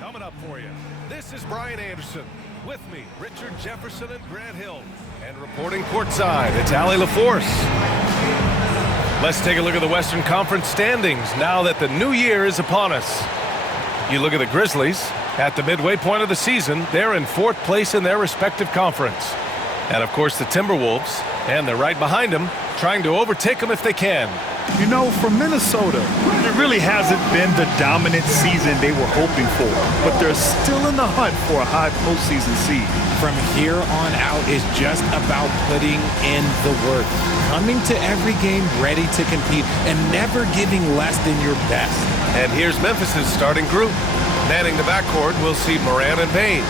Coming up for you, this is Brian Anderson. With me, Richard Jefferson and Grant Hill. And reporting courtside, it's Allie LaForce. Let's take a look at the Western Conference standings now that the new year is upon us. You look at the Grizzlies. At the midway point of the season, they're in 4th place in their respective conference. And, of course, the Timberwolves, and they're right behind them, trying to overtake them if they can. You know, for Minnesota, it really hasn't been the dominant season they were hoping for, but they're still in the hunt for a high postseason seed. From here on out is just about putting in the work, coming to every game ready to compete, and never giving less than your best. And here's Memphis's starting group. Manning the backcourt, we'll see Moran and Payne.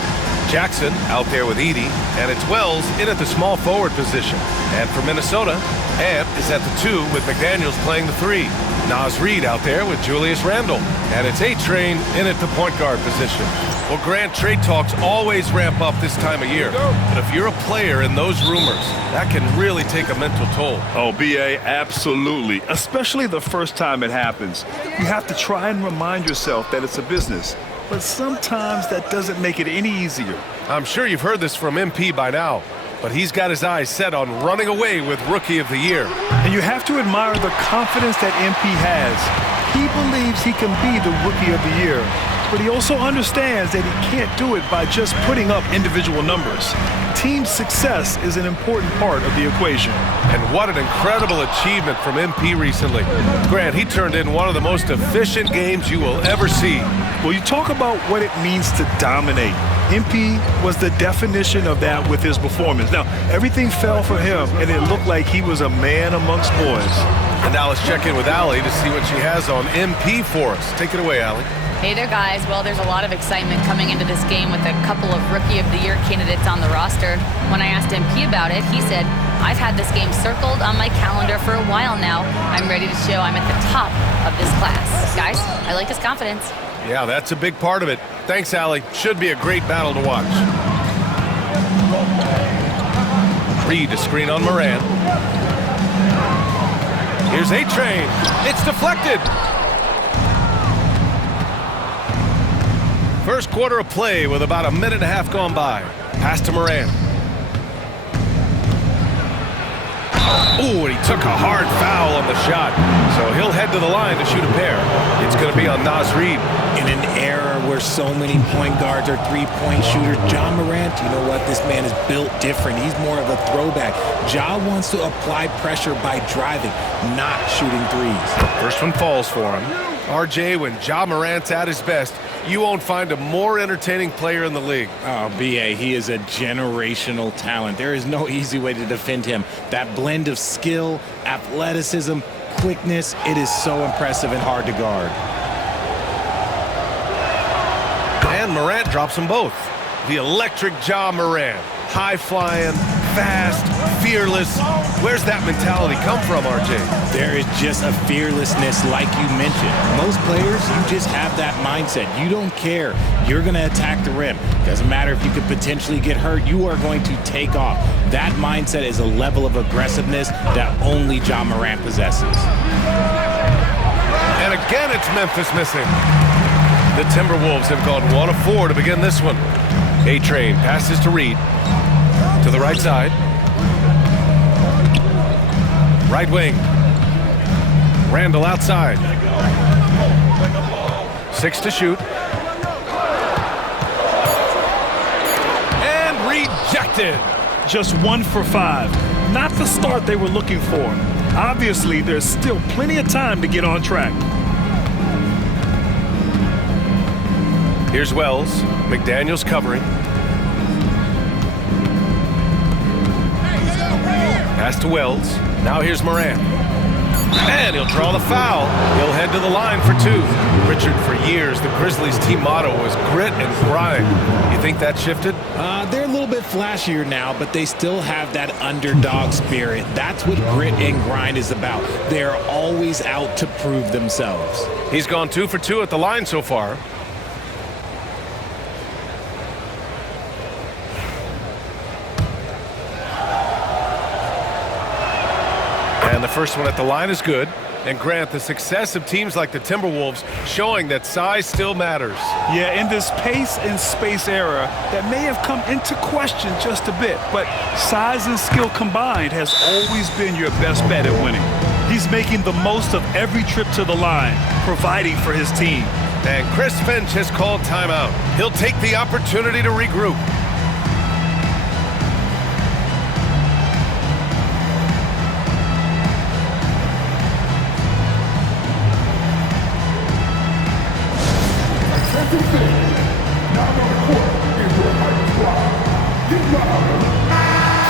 Jackson out there with Edey, and it's Wells in at the small forward position. And for Minnesota, Ant is at the 2 with McDaniels playing the 3. Naz Reid out there with Julius Randle. And it's ATrain in at the point guard position. Well, Grant, trade talks always ramp up this time of year. But if you're a player in those rumors, that can really take a mental toll. Oh, B.A., absolutely. Especially the first time it happens. You have to try and remind yourself that it's a business. But sometimes that doesn't make it any easier. I'm sure you've heard this from MP by now, but he's got his eyes set on running away with Rookie of the Year. And you have to admire the confidence that MP has. He believes he can be the Rookie of the Year, but he also understands that he can't do it by just putting up individual numbers. Team success is an important part of the equation. And what an incredible achievement from MP recently. Grant, he turned in one of the most efficient games you will ever see. Well, you talk about what it means to dominate. MP was the definition of that with his performance. Now, everything fell for him, and it looked like he was a man amongst boys. And now let's check in with Allie to see what she has on MP for us. Take it away, Allie. Hey there, guys. Well, there's a lot of excitement coming into this game with a couple of Rookie of the Year candidates on the roster. When I asked MP about it, he said, I've had this game circled on my calendar for a while now. I'm ready to show I'm at the top of this class. Guys, I like his confidence. Yeah, that's a big part of it. Thanks, Allie. Should be a great battle to watch. Reid to screen on Moran. Here's ATrain. It's deflected. First quarter of play with about a minute and a half gone by. Pass to Moran. Ooh, and he took a hard foul on the shot. So he'll head to the line to shoot a pair. It's going to be on Naz Reid. In an era where so many point guards are three-point shooters, Ja Morant, you know what? This man is built different. He's more of a throwback. Ja wants to apply pressure by driving, not shooting threes. First one falls for him. RJ, when Ja Morant's at his best, you won't find a more entertaining player in the league. Oh, B.A., he is a generational talent. There is no easy way to defend him. That blend of skill, athleticism, quickness, it is so impressive and hard to guard. And Morant drops them both. The electric Ja Morant. High-flying, fast, fearless. Where's that mentality come from, RJ? There is just a fearlessness like you mentioned. Most players, you just have that mindset. You don't care. You're going to attack the rim. Doesn't matter if you could potentially get hurt. You are going to take off. That mindset is a level of aggressiveness that only Ja Morant possesses. And again, it's Memphis missing. The Timberwolves have gone 1 of 4 to begin this one. ATrain passes to Reid. To the right side. Right wing. Randle outside. 6 to shoot. And rejected. Just 1 for 5. Not the start they were looking for. Obviously, there's still plenty of time to get on track. Here's Wells. McDaniels covering. Pass to Wells. Now here's Moran. And he'll draw the foul. He'll head to the line for 2. Richard, for years, the Grizzlies' team motto was grit and grind. You think that shifted? They're a little bit flashier now, but they still have that underdog spirit. That's what grit and grind is about. They're always out to prove themselves. He's gone 2 for 2 at the line so far. And the first one at the line is good. And Grant, the success of teams like the Timberwolves showing that size still matters. Yeah, in this pace and space era, that may have come into question just a bit, but size and skill combined has always been your best bet at winning. He's making the most of every trip to the line, providing for his team. And Chris Finch has called timeout. He'll take the opportunity to regroup.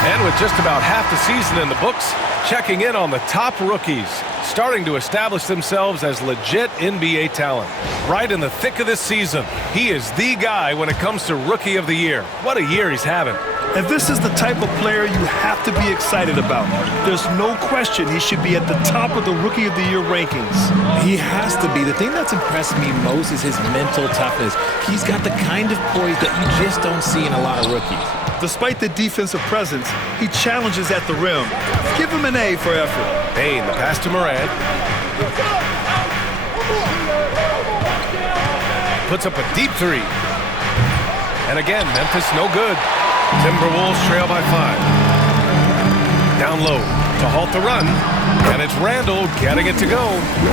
And with just about half the season in the books, checking in on the top rookies, starting to establish themselves as legit NBA talent. Right in the thick of this season, he is the guy when it comes to Rookie of the Year. What a year he's having. And this is the type of player you have to be excited about. There's no question he should be at the top of the Rookie of the Year rankings. He has to be. The thing that's impressed me most is his mental toughness. He's got the kind of poise that you just don't see in a lot of rookies. Despite the defensive presence, he challenges at the rim. Give him an A for effort. Payne, the pass to Morant. Puts up a deep three. And again, Memphis no good. Timberwolves trail by 5. Down low to halt the run. And it's Randall getting it to go.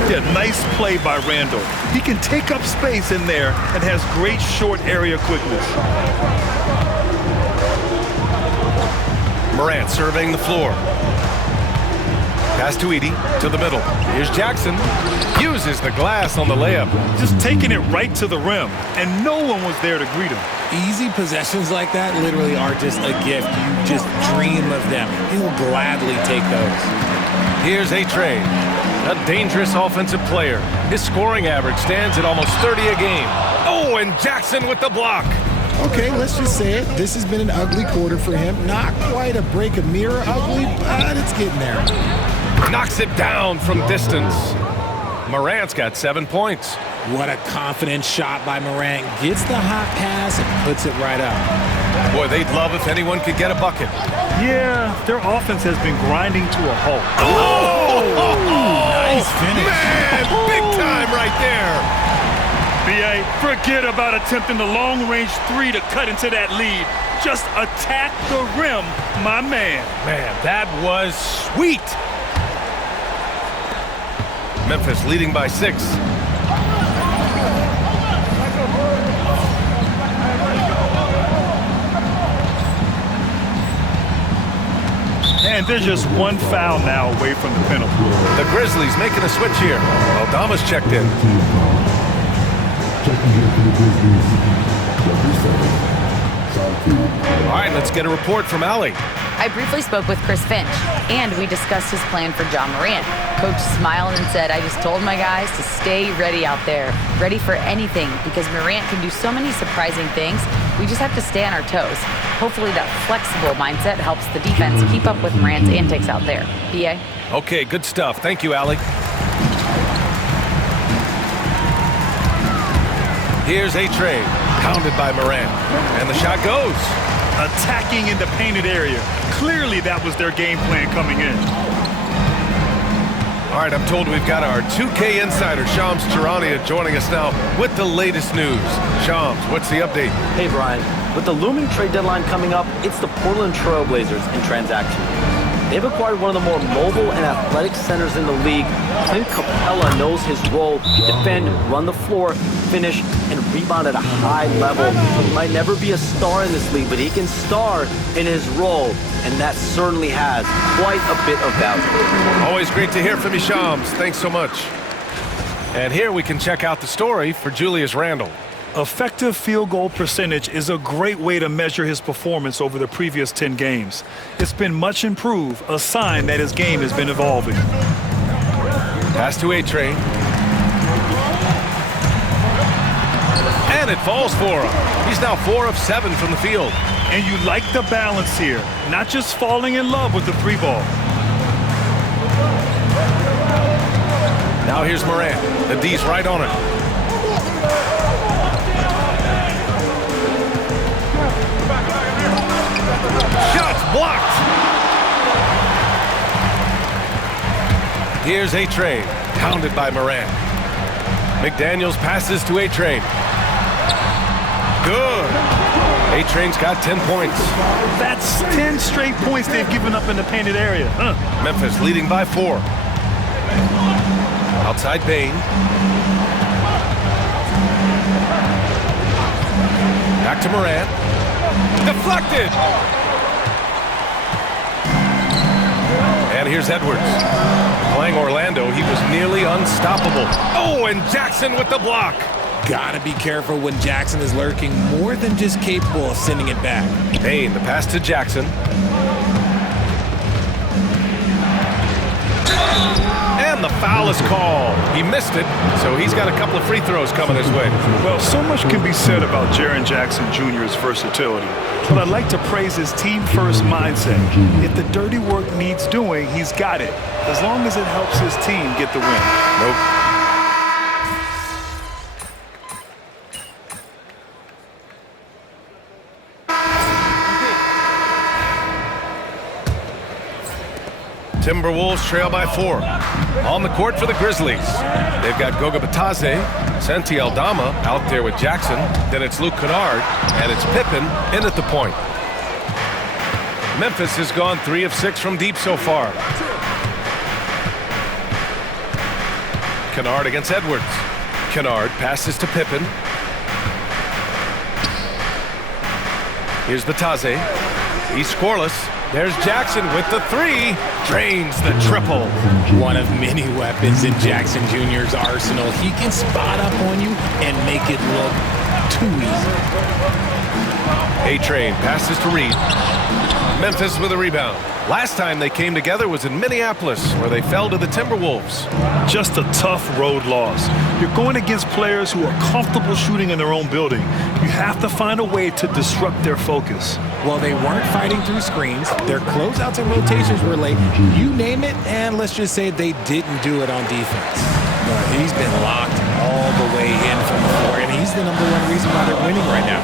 Yeah, nice play by Randall. He can take up space in there and has great short area quickness. Morant surveying the floor. Pass to Edie, to the middle. Here's Jackson. Uses the glass on the layup. Just taking it right to the rim, and no one was there to greet him. Easy possessions like that literally are just a gift. You just dream of them. He'll gladly take those. Here's ATrain, a dangerous offensive player. His scoring average stands at almost 30 a game. Oh, and Jackson with the block. Okay, let's just say it. This has been an ugly quarter for him. Not quite a break a mirror ugly, but it's getting there. Knocks it down from distance. Morant's got 7 points. What a confident shot by Morant. Gets the hot pass and puts it right up. Boy, they'd love if anyone could get a bucket. Yeah, their offense has been grinding to a halt. Oh! Nice finish. Man, big time right there. B.A., forget about attempting the long-range 3 to cut into that lead. Just attack the rim, my man. Man, that was sweet. Memphis leading by 6. And they're just one foul now away from the penalty. The Grizzlies making a switch here. Aldama's checked in. All right, let's get a report from Allie. I briefly spoke with Chris Finch, and we discussed his plan for John Morant. Coach smiled and said, I just told my guys to stay ready out there, ready for anything, because Morant can do so many surprising things. We just have to stay on our toes. Hopefully that flexible mindset helps the defense keep up with Morant's antics out there. B.A.? Okay, good stuff. Thank you, Allie. Here's ATrain, pounded by Morant, and the shot goes. Attacking in the painted area. Clearly that was their game plan coming in. All right, I'm told we've got our 2K insider, Shams Charania, joining us now with the latest news. Shams, what's the update? Hey, Brian. With the looming trade deadline coming up, it's the Portland Trail Blazers in transaction. They've acquired one of the more mobile and athletic centers in the league. Clint Capella knows his role: defend, run the floor, finish, and rebound at a high level. He might never be a star in this league, but he can star in his role, and that certainly has quite a bit of value. Always great to hear from you, Shams. Thanks so much. And here we can check out the story for Julius Randle. Effective field goal percentage is a great way to measure his performance over the previous 10 games. It's been much improved, a sign that his game has been evolving. Pass to ATrain. And it falls for him. He's now 4 of 7 from the field. And you like the balance here, not just falling in love with the 3 ball. Now here's Morant. The D's right on it. Shots blocked. Here's ATrain. Pounded by Moran. McDaniels passes to ATrain. Good. ATrain's got 10 points. That's 10 straight points they've given up in the painted area. Memphis leading by 4. Outside Bain. Back to Moran. Deflected. And here's Edwards. Playing Orlando, he was nearly unstoppable. Oh, and Jackson with the block. Gotta be careful when Jackson is lurking, more than just capable of sending it back. Bain, the pass to Jackson. And the foul is called. He missed it, so he's got a couple of free throws coming his way. Well, so much can be said about Jaren Jackson Jr.'s versatility, but I'd like to praise his team-first mindset. If the dirty work needs doing, he's got it, as long as it helps his team get the win. Nope. Timberwolves trail by 4. On the court for the Grizzlies. They've got Goga Batadze, Santi Aldama out there with Jackson. Then it's Luke Kennard, and it's Pippen in at the point. Memphis has gone 3 of 6 from deep so far. Kennard against Edwards. Kennard passes to Pippen. Here's Batadze. He's scoreless. There's Jackson with the 3. Drains the triple. One of many weapons in Jackson Jr.'s arsenal. He can spot up on you and make it look too easy. ATrain passes to Reed. Memphis with a rebound. Last time they came together was in Minneapolis, where they fell to the Timberwolves. Just a tough road loss. You're going against players who are comfortable shooting in their own building. You have to find a way to disrupt their focus. Well, they weren't fighting through screens. Their closeouts and rotations were late. You name it, and let's just say they didn't do it on defense. But he's been locked all the way in from the floor, and he's the #1 reason why they're winning right now.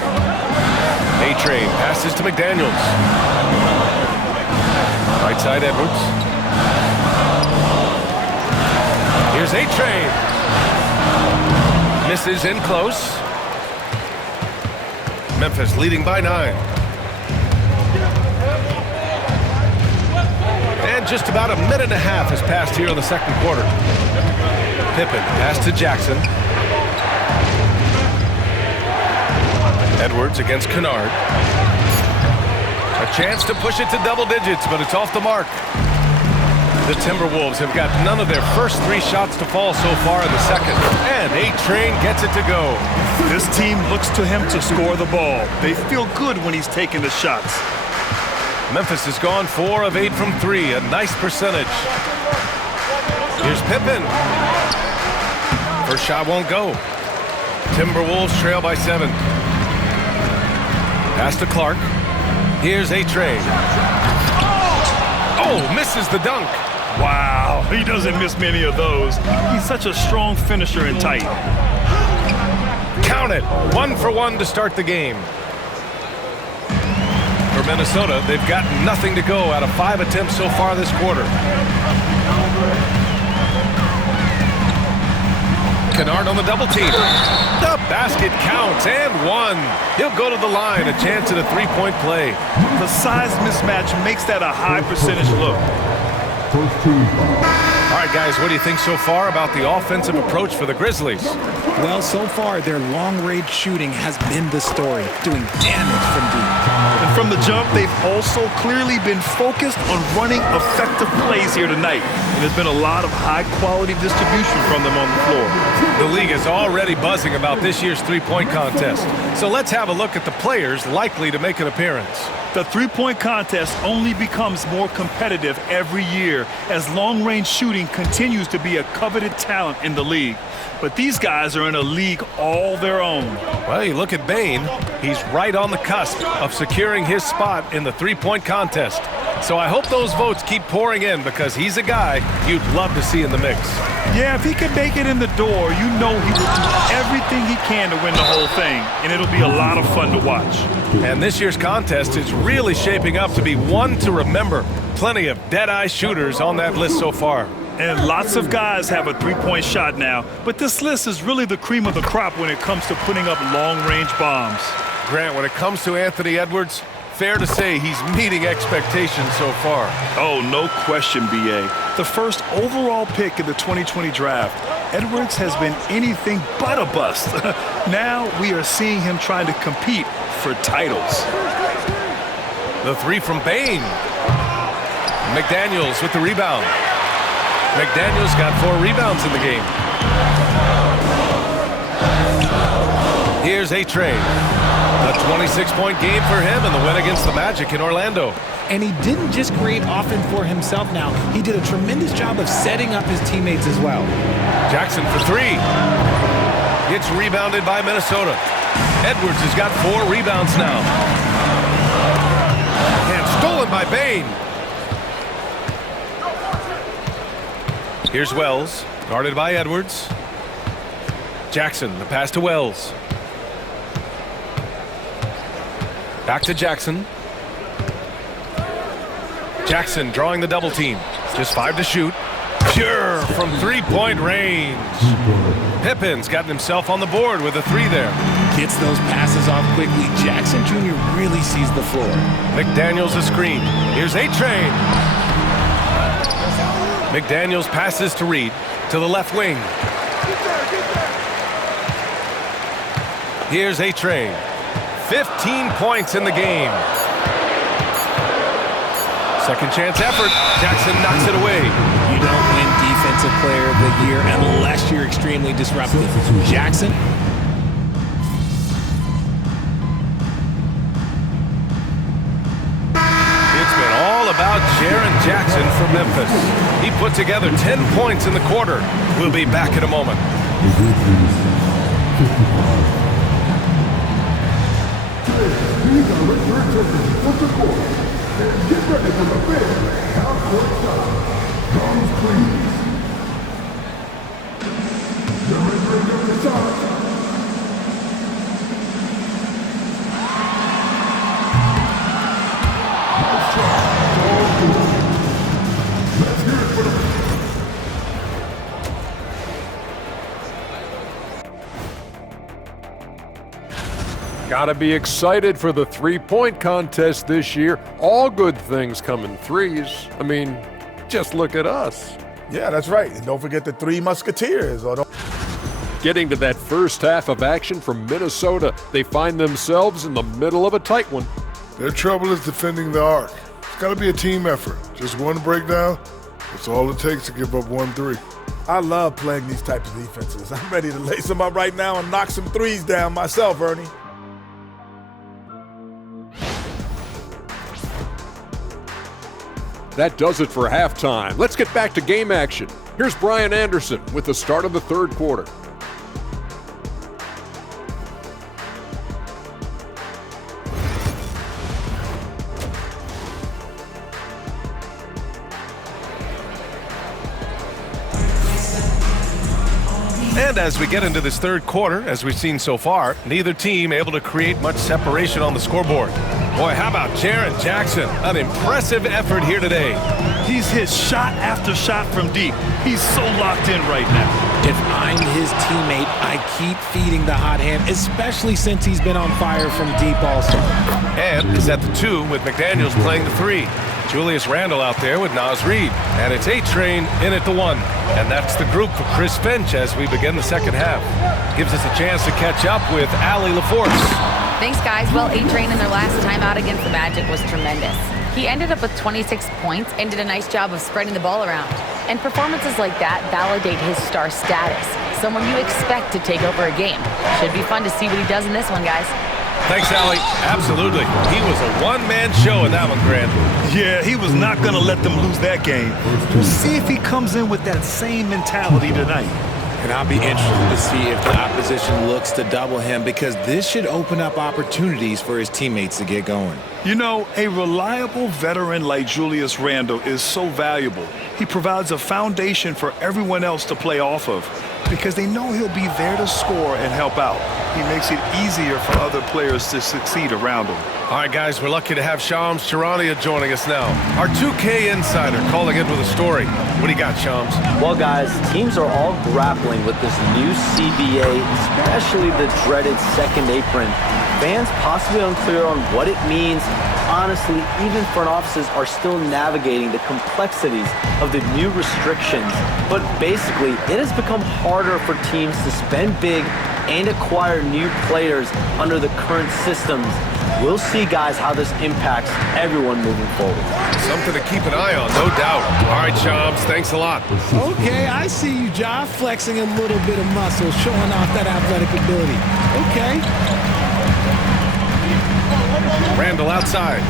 ATrain passes to McDaniels. Right side Edwards. Here's ATrain. Misses in close. Memphis leading by 9. And just about a minute and a half has passed here in the second quarter. Pippen pass to Jackson. Edwards against Kennard. A chance to push it to double digits, but it's off the mark. The Timberwolves have got none of their first 3 shots to fall so far in the second. And ATrain gets it to go. This team looks to him to score the ball. They feel good when he's taking the shots. Memphis has gone 4 of 8 from 3, a nice percentage. Here's Pippen. First shot won't go. Timberwolves trail by 7. Pass to Clark. Here's ATrain. Oh, misses the dunk. Wow, he doesn't miss many of those. He's such a strong finisher and tight. Count it. 1 for 1 to start the game. For Minnesota, they've got nothing to go out of 5 attempts so far this quarter. Kennard on the double team. The basket counts and 1. He'll go to the line, a chance at a 3-point play. The size mismatch makes that a high percentage look. All right, guys, what do you think so far about the offensive approach for the Grizzlies? Well, so far, their long-range shooting has been the story, doing damage from deep. And from the jump, they've also clearly been focused on running effective plays here tonight. And there's been a lot of high-quality distribution from them on the floor. The league is already buzzing about this year's three-point contest. So let's have a look at the players likely to make an appearance. The three-point contest only becomes more competitive every year as long-range shooting continues to be a coveted talent in the league. But these guys are in a league all their own. Well, you look at Bain, he's right on the cusp of securing his spot in the three-point contest. So I hope those votes keep pouring in because he's a guy you'd love to see in the mix. Yeah, if he can make it in the door, you know he will do everything he can to win the whole thing, and it'll be a lot of fun to watch. And this year's contest is really shaping up to be one to remember. Plenty of dead-eye shooters on that list so far. And lots of guys have a three-point shot now, but this list is really the cream of the crop when it comes to putting up long-range bombs. Grant, when it comes to Anthony Edwards, fair to say he's meeting expectations so far. Oh, no question, B.A. The first overall pick in the 2020 draft, Edwards has been anything but a bust. Now we are seeing him trying to compete for titles. The three from Bain. McDaniels with the rebound. McDaniels got 4 rebounds in the game. Here's ATrain. A 26-point game for him in the win against the Magic in Orlando. And he didn't just create offense for himself now. He did a tremendous job of setting up his teammates as well. Jackson for 3. Gets rebounded by Minnesota. Edwards has got 4 rebounds now. And stolen by Bain. Here's Wells, guarded by Edwards. Jackson, the pass to Wells. Back to Jackson. Jackson drawing the double team. Just 5 to shoot. Pure from 3-point range. Pippin's gotten himself on the board with a 3 there. Gets those passes off quickly. Jackson Jr. really sees the floor. McDaniels a screen. Here's ATrain. McDaniels passes to Reed to the left wing. Here's ATrain. 15 points in the game. Second chance effort. Jackson knocks it away. You don't win Defensive Player of the Year unless you're extremely disruptive. Jackson. It's been all about Jaren Jackson for Memphis. He put together 10 points in the quarter. We'll be back in a moment. Gotta be excited for the three-point contest this year. All good things come in threes. I mean, just look at us. Yeah, that's right. And don't forget the Three Musketeers. Getting to that first half of action from Minnesota, they find themselves in the middle of a tight one. Their trouble is defending the arc. It's got to be a team effort. Just one breakdown, that's all it takes to give up 1 3. I love playing these types of defenses. I'm ready to lace them up right now and knock some threes down myself, Ernie. That does it for halftime. Let's get back to game action. Here's Brian Anderson with the start of the third quarter. And as we get into this third quarter, as we've seen so far, neither team able to create much separation on the scoreboard. Boy, how about Jaren Jackson? An impressive effort here today. He's hit shot after shot from deep. He's so locked in right now. If I'm his teammate, I keep feeding the hot hand, especially since he's been on fire from deep also. And is at the 2 with McDaniels playing the 3. Julius Randle out there with Naz Reid. And it's ATrain in at the 1. And that's the group for Chris Finch as we begin the second half. Gives us a chance to catch up with Allie LaForce. Thanks, guys. Well, ATrain in their last time out against the Magic was tremendous. He ended up with 26 points and did a nice job of spreading the ball around. And performances like that validate his star status, someone you expect to take over a game. Should be fun to see what he does in this one, guys. Thanks, Allie. Absolutely. He was a one-man show in that one, Grant. Yeah, he was not going to let them lose that game. We'll see if he comes in with that same mentality tonight. And I'll be interested to see if the opposition looks to double him, because this should open up opportunities for his teammates to get going. You know, a reliable veteran like Julius Randle is so valuable. He provides a foundation for everyone else to play off of. because they know he'll be there to score and help out. He makes it easier for other players to succeed around him. All right, guys, we're lucky to have Shams Charania joining us now. Our 2K insider calling in with a story. What do you got, Shams? Well, guys, teams are all grappling with this new CBA, especially the dreaded second apron. Fans possibly unclear on what it means. Honestly, even front offices are still navigating the complexities of the new restrictions. But basically, it has become harder for teams to spend big and acquire new players under the current systems. We'll see, guys, how this impacts everyone moving forward. Something to keep an eye on, no doubt. All right, Shams, thanks a lot. Okay, I see you, Ja, flexing a little bit of muscle, showing off that athletic ability. Okay. Randall outside.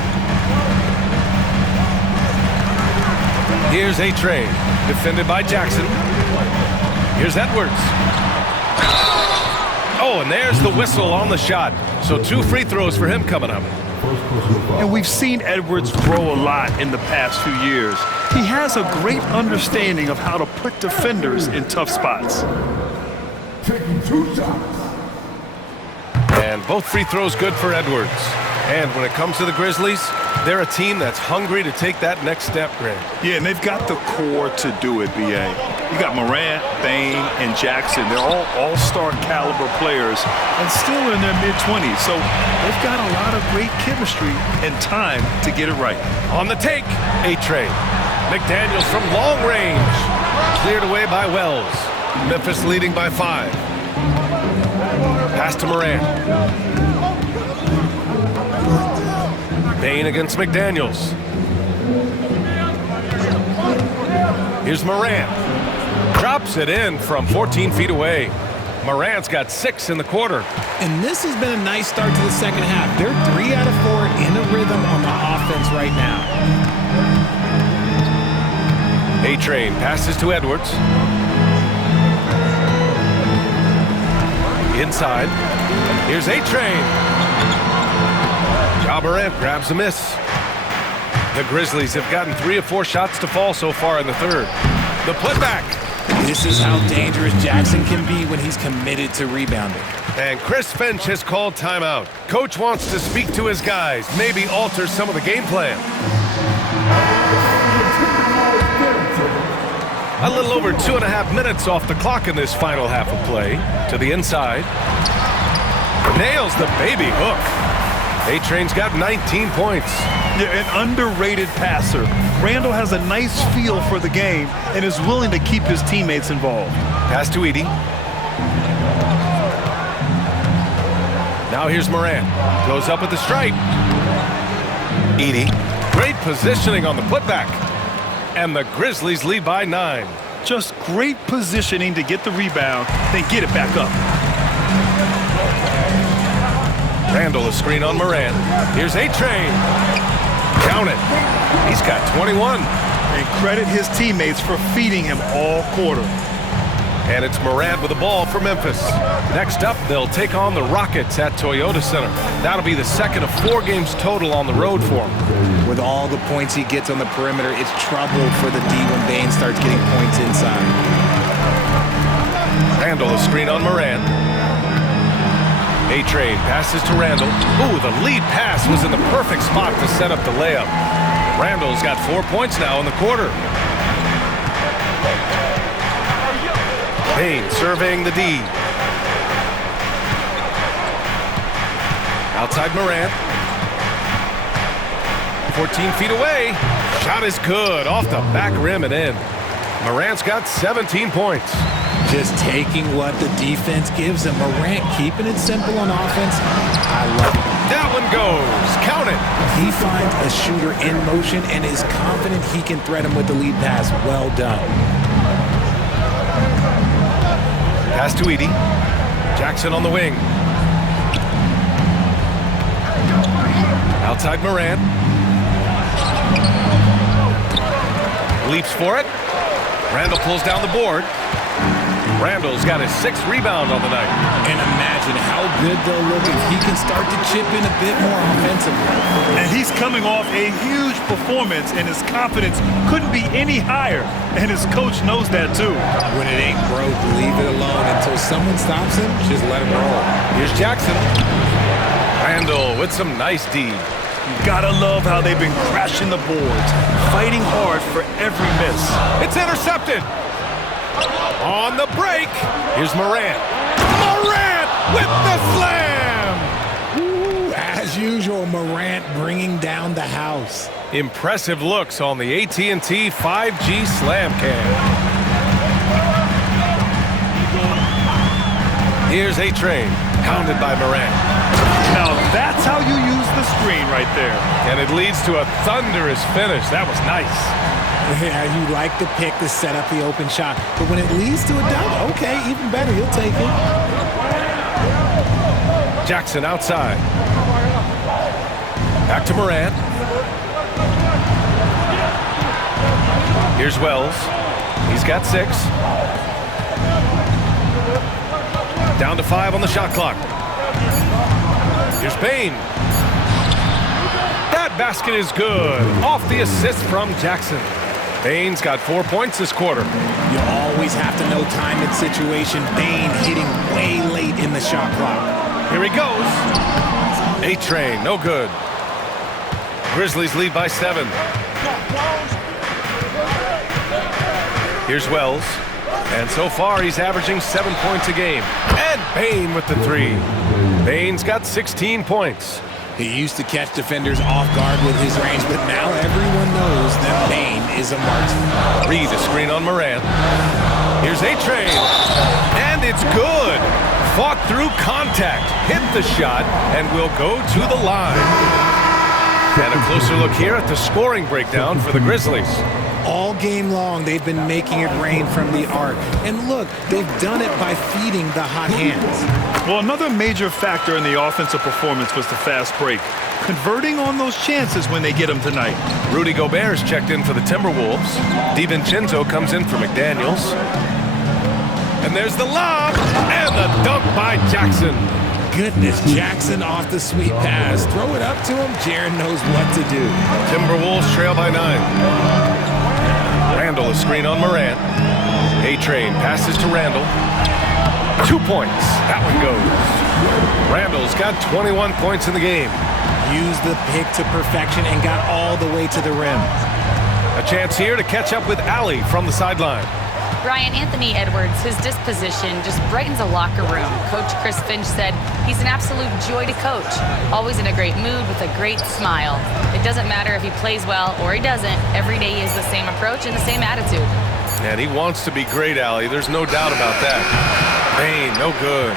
Here's ATrain, defended by Jackson. Here's Edwards. Oh, and there's the whistle on the shot. So 2 free throws for him coming up. And we've seen Edwards grow a lot in the past few years. He has a great understanding of how to put defenders in tough spots. Taking 2 shots. And both free throws good for Edwards. And when it comes to the Grizzlies, they're a team that's hungry to take that next step, Grant. Yeah, and they've got the core to do it, B.A. You got Morant, Bane, and Jackson. They're all all-star caliber players and still in their mid-20s. So they've got a lot of great chemistry and time to get it right. On the take, ATrain. McDaniels from long range. Cleared away by Wells. Memphis leading by 5. Pass to Morant. Bane against McDaniels. Here's Morant. Drops it in from 14 feet away. Morant's got 6 in the quarter. And this has been a nice start to the second half. They're 3 out of 4 in a rhythm on the offense right now. ATrain passes to Edwards. Inside. Here's ATrain. Ja Morant grabs a miss. The Grizzlies have gotten 3 of 4 shots to fall so far in the third. The putback. This is how dangerous Jackson can be when he's committed to rebounding. And Chris Finch has called timeout. Coach wants to speak to his guys, maybe alter some of the game plan. A little over 2.5 minutes off the clock in this final half of play. To the inside. Nails the baby hook. ATrain's got 19 points. Yeah, an underrated passer. Randall has a nice feel for the game and is willing to keep his teammates involved. Pass to Edie. Now here's Morant. Goes up at the stripe. Edie. Great positioning on the putback. And the Grizzlies lead by 9. Just great positioning to get the rebound, then get it back up. Randall a screen on Morant. Here's ATrain. Count it. He's got 21. And credit his teammates for feeding him all quarter. And it's Morant with the ball for Memphis. Next up, they'll take on the Rockets at Toyota Center. That'll be the second of 4 games total on the road for him. With all the points he gets on the perimeter, it's trouble for the D when Bane starts getting points inside. Randall a screen on Morant. ATrain passes to Randall. Ooh, the lead pass was in the perfect spot to set up the layup. Randall's got 4 points now in the quarter. Bane surveying the D. Outside Morant. 14 feet away. Shot is good. Off the back rim and in. Morant's got 17 points. Just taking what the defense gives him. Morant keeping it simple on offense. I love it. That one goes. Count it. He finds a shooter in motion and is confident he can thread him with the lead pass. Well done. Pass to Edie. Jackson on the wing. Outside Morant. Leaps for it. Randall pulls down the board. Randall's got his 6th rebound on the night. And imagine how good they'll look if he can start to chip in a bit more offensively. And he's coming off a huge performance, and his confidence couldn't be any higher. And his coach knows that, too. When it ain't broke, leave it alone. Until someone stops him, just let him roll. Here's Jackson. Randall with some nice D. You gotta love how they've been crashing the boards, fighting hard for every miss. It's intercepted. On the break, here's Morant. Morant with the slam! Ooh, as usual, Morant bringing down the house. Impressive looks on the AT&T 5G Slam Cam. Here's ATrain, pounded by Morant. Now that's how you use the screen right there. And it leads to a thunderous finish. That was nice. Yeah, you like the pick to set up the open shot. But when it leads to a dunk, okay, even better, you'll take it. Jackson outside. Back to Morant. Here's Wells. He's got 6. Down to 5 on the shot clock. Here's Payne. That basket is good. Off the assist from Jackson. Payne's got 4 points this quarter. You always have to know time and situation. Bane hitting way late in the shot clock. Here he goes. ATrain, no good. Grizzlies lead by 7. Here's Wells. And so far, he's averaging 7 points a game. And Payne with the 3. Payne's got 16 points. He used to catch defenders off guard with his range, but now everyone knows that Payne is a marksman. Reed a screen on Morant. Here's ATrain. And it's good. Fought through contact, hit the shot, and will go to the line. And a closer look here at the scoring breakdown for the Grizzlies. All game long, they've been making it rain from the arc. And look, they've done it by feeding the hot hands. Well, another major factor in the offensive performance was the fast break. Converting on those chances when they get them tonight. Rudy Gobert's checked in for the Timberwolves. DiVincenzo comes in for McDaniels. And there's the lob and the dunk by Jackson. Goodness, Jackson off the sweet pass. Throw it up to him. Jaren knows what to do. Timberwolves trail by 9. Randall a screen on Morant. ATrain passes to Randall. 2 points. That one goes. Randall's got 21 points in the game. Used the pick to perfection and got all the way to the rim. A chance here to catch up with Allie from the sideline. Brian, Anthony Edwards, his disposition just brightens a locker room. Coach Chris Finch said he's an absolute joy to coach. Always in a great mood with a great smile. It doesn't matter if he plays well or he doesn't. Every day he has the same approach and the same attitude. And he wants to be great, Allie. There's no doubt about that. Payne, no good.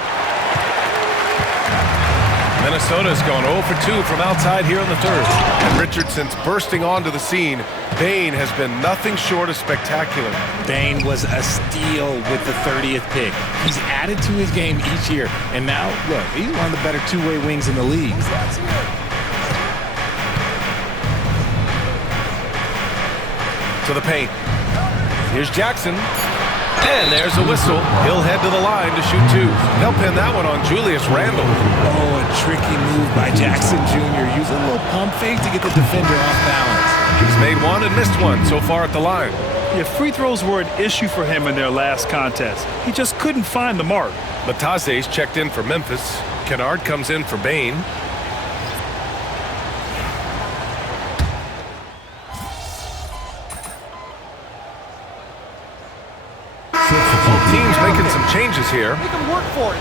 Minnesota's gone 0 for 2 from outside here in the 3rd. And Richardson's bursting onto the scene. Bane has been nothing short of spectacular. Bane was a steal with the 30th pick. He's added to his game each year. And now, look, he's one of the better two-way wings in the league. To the paint. Here's Jackson. And there's a whistle. He'll head to the line to shoot 2. They'll pin that one on Julius Randle. Oh, a tricky move by Jackson Jr. Use a little pump fake to get the defender off balance. He's made 1 and missed 1 so far at the line. Yeah, free throws were an issue for him in their last contest. He just couldn't find the mark. Matase's checked in for Memphis. Kennard comes in for Bane. Both teams making some changes here. Make them work for it.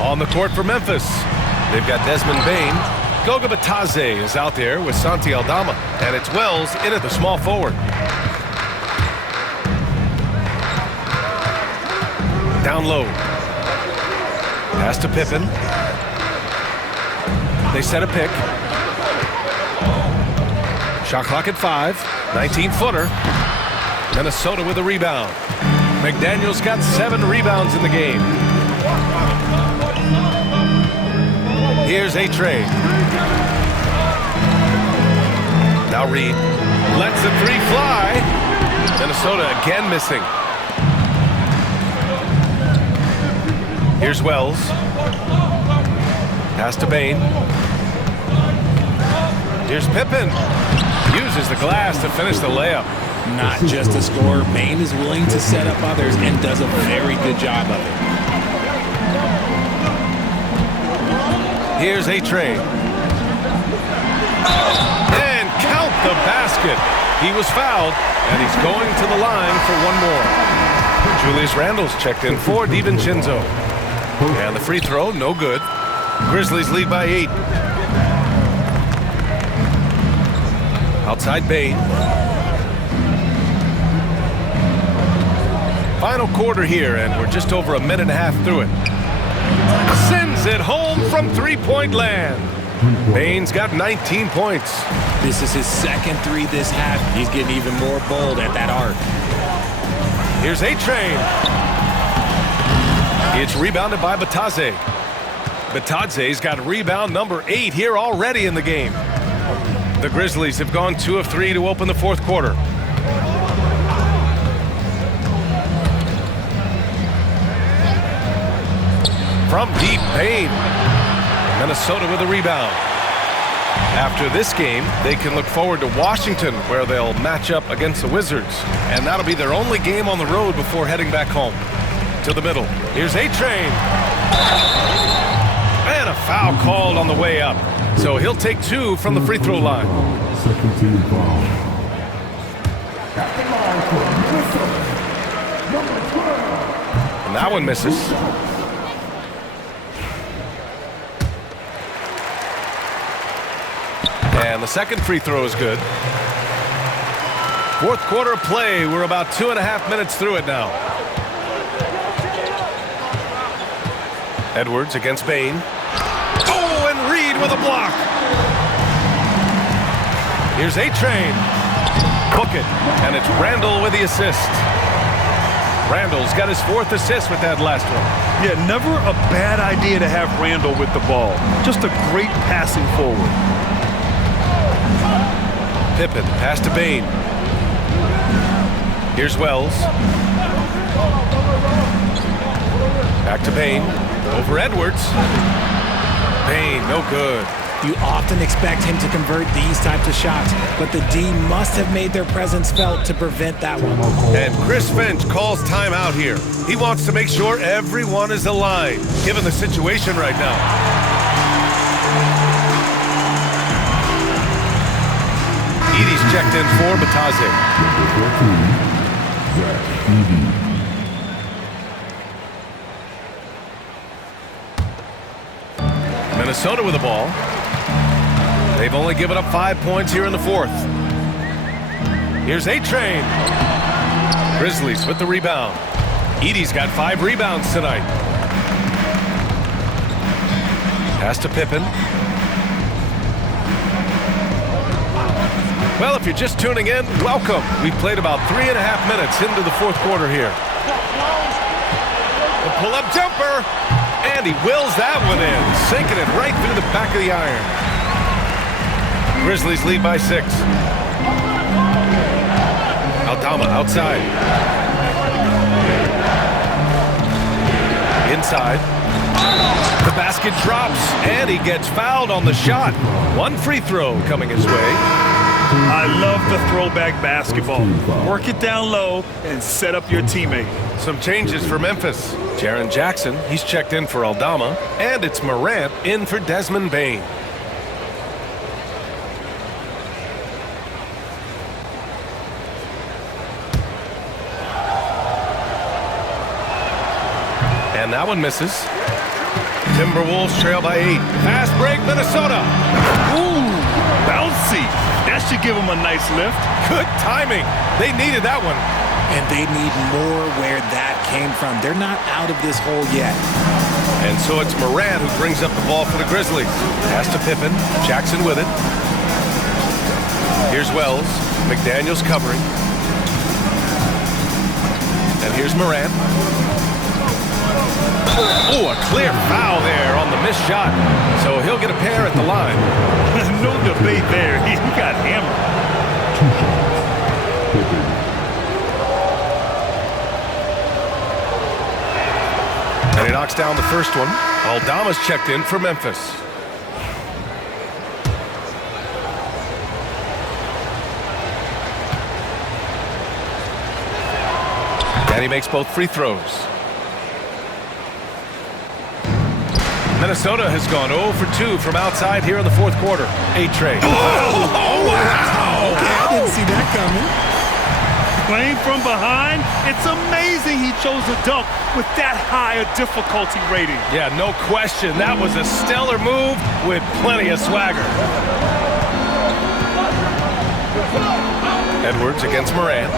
On the court for Memphis, they've got Desmond Bane. Goga Bitadze is out there with Santi Aldama, and it's Wells in at the small forward. Down low. Pass to Pippen. They set a pick. Shot clock at 5. 19-footer. Minnesota with a rebound. McDaniel's got 7 rebounds in the game. Here's ATrain. Now Reed lets the 3 fly. Minnesota again missing. Here's Wells. Pass to Bain. Here's Pippen. Uses the glass to finish the layup. Not just a scorer, Bain is willing to set up others and does a very good job of it. Here's ATrain. And count the basket. He was fouled, and he's going to the line for one more. Julius Randle's checked in for DiVincenzo. And the free throw, no good. Grizzlies lead by 8. Outside Bain. Final quarter here, and we're just over a minute and a half through it. Sends it home from three-point land. Bain's got 19 points. This is his second 3 this half. He's getting even more bold at that arc. Here's ATrain. It's rebounded by Batadze. Batadze's got rebound number 8 here already in the game. The Grizzlies have gone 2 of 3 to open the fourth quarter. From deep, Bain. Minnesota with a rebound. After this game, they can look forward to Washington, where they'll match up against the Wizards. And that'll be their only game on the road before heading back home. To the middle. Here's ATrain. And a foul called on the way up. So he'll take 2 from the free throw line. Second team foul. And that one misses. And the second free throw is good. Fourth quarter of play. We're about 2.5 minutes through it now. Edwards against Bain. Oh, and Reed with a block. Here's ATrain. Book it. And it's Randle with the assist. Randle's got his 4th assist with that last one. Yeah, never a bad idea to have Randle with the ball. Just a great passing forward. Pippen, pass to Bain. Here's Wells. Back to Bain. Over Edwards. Bain, no good. You often expect him to convert these types of shots, but the D must have made their presence felt to prevent that one. And Chris Finch calls timeout here. He wants to make sure everyone is aligned, given the situation right now. Edey's checked in for Batadze. Minnesota with the ball. They've only given up 5 points here in the fourth. Here's ATrain. Grizzlies with the rebound. Edey's got 5 rebounds tonight. Pass to Pippen. Well, if you're just tuning in, welcome. We've played about 3.5 minutes into the fourth quarter here. The pull-up jumper. And he wills that one in, sinking it right through the back of the iron. Grizzlies lead by 6. Aldama outside. Inside. The basket drops, and he gets fouled on the shot. 1 free throw coming his way. I love the throwback basketball. Work it down low and set up your teammate. Some changes for Memphis. Jaren Jackson, he's checked in for Aldama, and it's Morant in for Desmond Bain. And that one misses. Timberwolves trail by 8. Fast break, Minnesota. Ooh, bouncy. That should give them a nice lift. Good timing. They needed that one. And they need more where that came from. They're not out of this hole yet. And so it's Morant who brings up the ball for the Grizzlies. Pass to Pippen. Jackson with it. Here's Wells. McDaniel's covering. And here's Morant. Oh, a clear foul there on the missed shot. So he'll get a pair at the line. No debate there. He got hammered. 2 shots. Good. And he knocks down the first one. Aldama's checked in for Memphis. And he makes both free throws. Minnesota has gone 0 for 2 from outside here in the fourth quarter. ATrain. Oh, wow! Okay, I didn't see that coming. Playing from behind, it's amazing he chose a dunk with that high a difficulty rating. Yeah, no question. That was a stellar move with plenty of swagger. Edwards against Morant.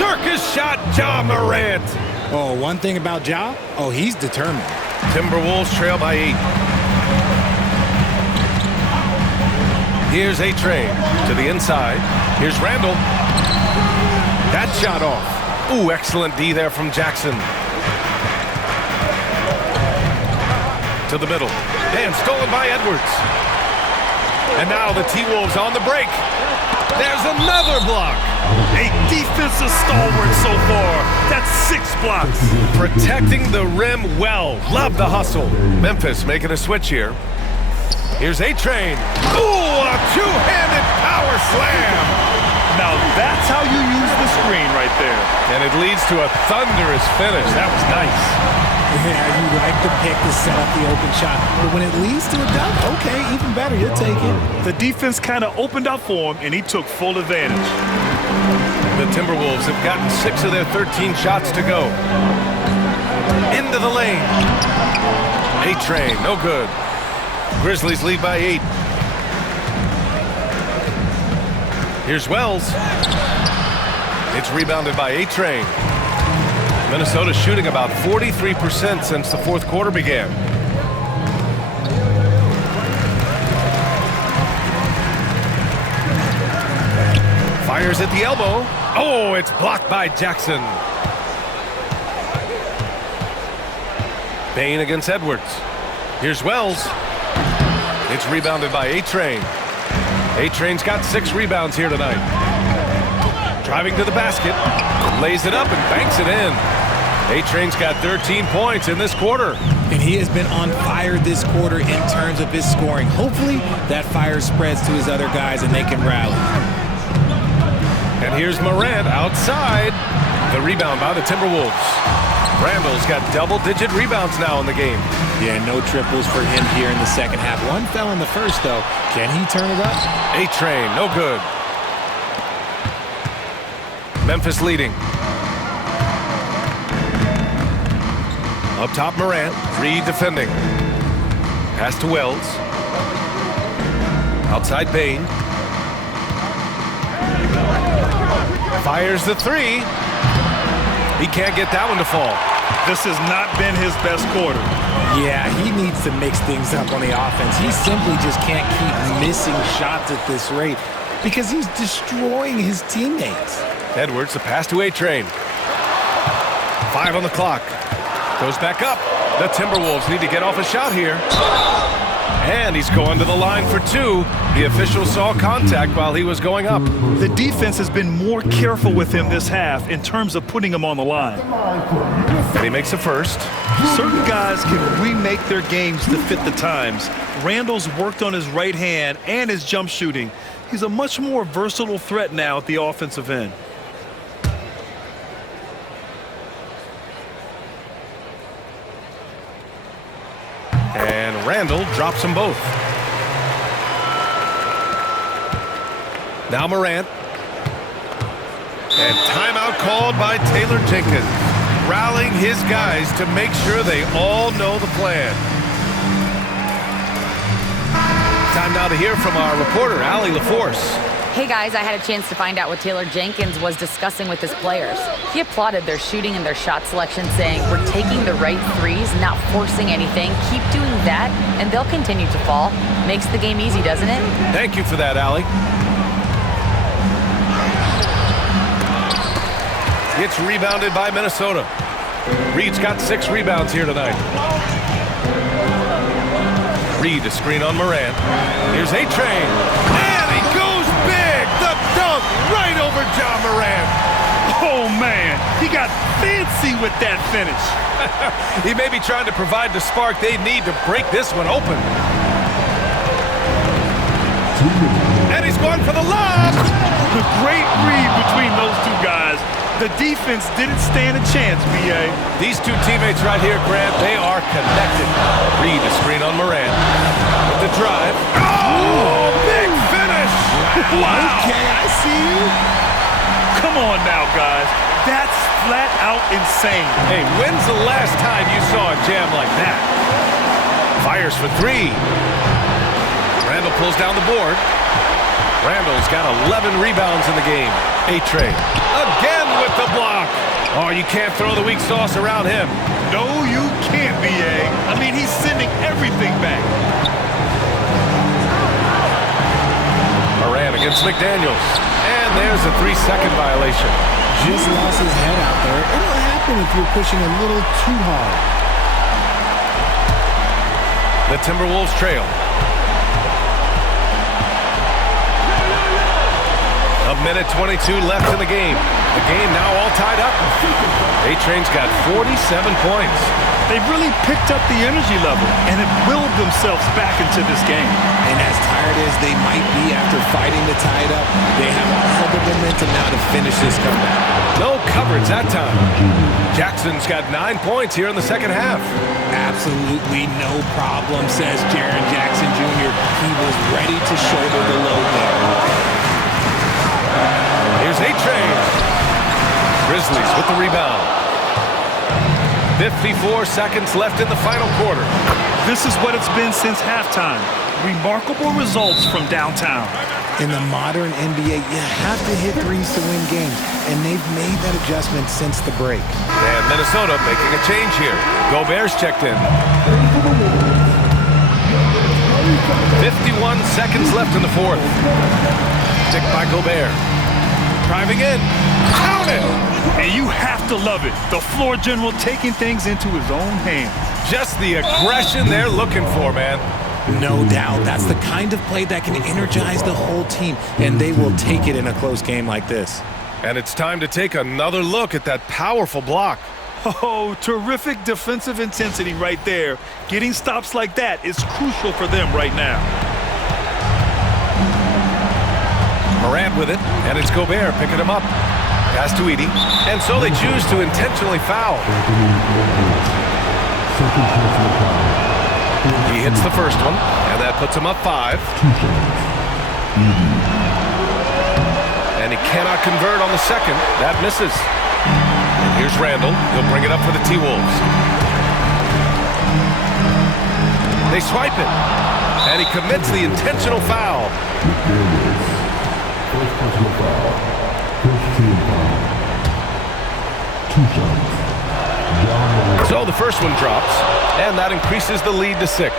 Circus shot, Ja Morant. Oh, one thing about Ja, he's determined. Timberwolves trail by 8. Here's ATrain to the inside. Here's Randall. That shot off. Ooh, excellent D there from Jackson. To the middle. And stolen by Edwards. And now the T-Wolves on the break. There's another block. A defensive stalwart so far. That's 6 blocks. Protecting the rim well. Love the hustle. Memphis making a switch here. Here's ATrain. Ooh, a two-handed power slam. Now that's how you use the screen right there. And it leads to a thunderous finish. That was nice. Yeah, you like to pick to set up the open shot. But when it leads to a dunk, okay, even better, you'll take it. The defense kind of opened up for him, and he took full advantage. The Timberwolves have gotten 6 of their 13 shots to go. Into the lane. ATrain, no good. Grizzlies lead by 8. Here's Wells. It's rebounded by ATrain. Minnesota shooting about 43% since the fourth quarter began. Fires at the elbow. Oh, it's blocked by Jackson. Payne against Edwards. Here's Wells. It's rebounded by ATrain. ATrain's got 6 rebounds here tonight. Driving to the basket. Lays it up and banks it in. ATrain's got 13 points in this quarter. And he has been on fire this quarter in terms of his scoring. Hopefully that fire spreads to his other guys and they can rally. And here's Morant outside. The rebound by the Timberwolves. Randall's got double-digit rebounds now in the game. Yeah, no triples for him here in the second half. One fell in the first, though. Can he turn it up? ATrain, no good. Memphis leading. Up top, Morant. Reed defending. Pass to Wells. Outside Payne. Fires the 3. He can't get that one to fall. This has not been his best quarter. Yeah, he needs to mix things up on the offense. He simply just can't keep missing shots at this rate because he's destroying his teammates. Edwards, the pass to ATrain. 5 on the clock. Goes back up. The Timberwolves need to get off a shot here. And he's going to the line for 2. The official saw contact while he was going up. The defense has been more careful with him this half in terms of putting him on the line. And he makes the first. Certain guys can remake their games to fit the times. Randall's worked on his right hand and his jump shooting. He's a much more versatile threat now at the offensive end. And Randall drops them both. Now Morant. And timeout called by Taylor Jenkins. Rallying his guys to make sure they all know the plan. Time now to hear from our reporter, Allie LaForce. Hey guys, I had a chance to find out what Taylor Jenkins was discussing with his players. He applauded their shooting and their shot selection, saying, "We're taking the right threes, not forcing anything. Keep doing that, and they'll continue to fall." Makes the game easy, doesn't it? Thank you for that, Allie. It's rebounded by Minnesota. Reed's got 6 rebounds here tonight. Reed to screen on Moran. Here's ATrain. And he goes big! The dunk right over John Moran. Oh, man. He got fancy with that finish. He may be trying to provide the spark they need to break this one open. And he's going for the lob! The great read between those two guys. The defense didn't stand a chance, B.A. These two teammates right here, Grant, they are connected. Reed to screen on Moran. With the drive. Oh, big finish! Wow. Okay, I see you. Come on now, guys. That's flat out insane. Hey, when's the last time you saw a jam like that? Fires for 3. Randall pulls down the board. Randall's got 11 rebounds in the game. ATrain again with the block. Oh, you can't throw the weak sauce around him. No, you can't, B.A. I mean, he's sending everything back. Moran against McDaniels. And there's a 3-second violation. Just lost his head out there. It'll happen if you're pushing a little too hard. The Timberwolves trail. A minute 22 left in the game. The game now all tied up. ATrain's got 47 points. They've really picked up the energy level and have willed themselves back into this game. And as tired as they might be after fighting to tie it up, they have all the momentum now to finish this comeback. No coverage that time. Jackson's got 9 points here in the second half. Absolutely no problem, says Jaren Jackson Jr. He was ready to shoulder the load there. Here's ATrain. Grizzlies with the rebound. 54 seconds left in the final quarter. This is what it's been since halftime. Remarkable results from downtown. In the modern NBA, you have to hit threes to win games, and they've made that adjustment since the break. And Minnesota making a change here. Gobert's checked in. 51 seconds left in the fourth. Ticked by Gobert. Driving in. Count it! And you have to love it. The floor general taking things into his own hands. Just the aggression they're looking for, man. No doubt. That's the kind of play that can energize the whole team, and they will take it in a close game like this. And it's time to take another look at that powerful block. Oh, terrific defensive intensity right there. Getting stops like that is crucial for them right now. Morant with it, and it's Gobert picking him up. Pass to Edey, and so they choose to intentionally foul. He hits the first one, and that puts him up 5. And he cannot convert on the second. That misses. And here's Randall. He'll bring it up for the T-Wolves. They swipe it, and he commits the intentional foul. First personal foul. First team foul. 2 shots. So the first one drops, and that increases the lead to 6.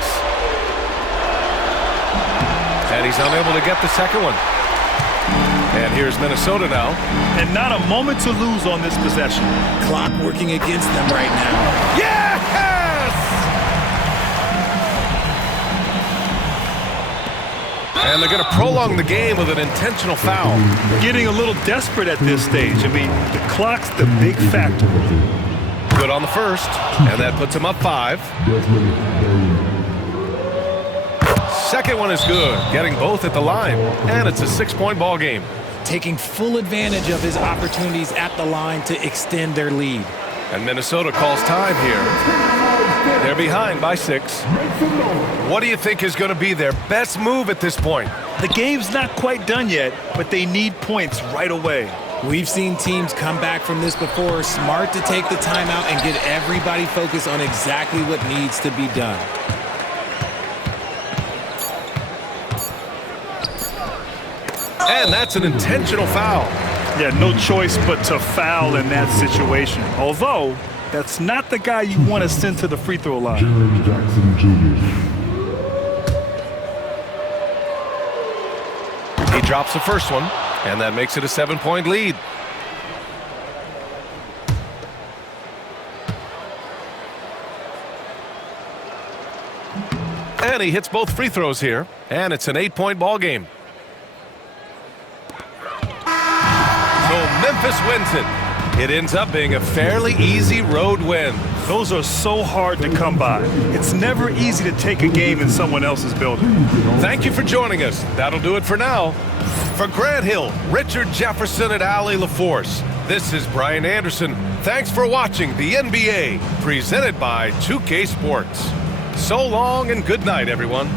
And he's unable to get the second one. And here's Minnesota now. And not a moment to lose on this possession. Clock working against them right now. Yes! And they're going to prolong the game with an intentional foul. Getting a little desperate at this stage. I mean, the clock's the big factor. Good on the first, and that puts him up 5. Second one is good, getting both at the line, and it's a 6-point ball game. Taking full advantage of his opportunities at the line to extend their lead. And Minnesota calls time here. They're behind by 6. What do you think is going to be their best move at this point? The game's not quite done yet, but they need points right away. We've seen teams come back from this before. Smart to take the timeout and get everybody focused on exactly what needs to be done. And that's an intentional foul. Yeah, no choice but to foul in that situation. Although, that's not the guy you want to send to the free throw line. Jared Jackson Jr. He drops the first one, and that makes it a 7-point lead. And he hits both free throws here, and it's an 8-point ball game. So Memphis wins it. It ends up being a fairly easy road win. Those are so hard to come by. It's never easy to take a game in someone else's building. Thank you for joining us. That'll do it for now. For Grant Hill, Richard Jefferson, and Allie LaForce, this is Brian Anderson. Thanks for watching the NBA, presented by 2K Sports. So long and good night, everyone.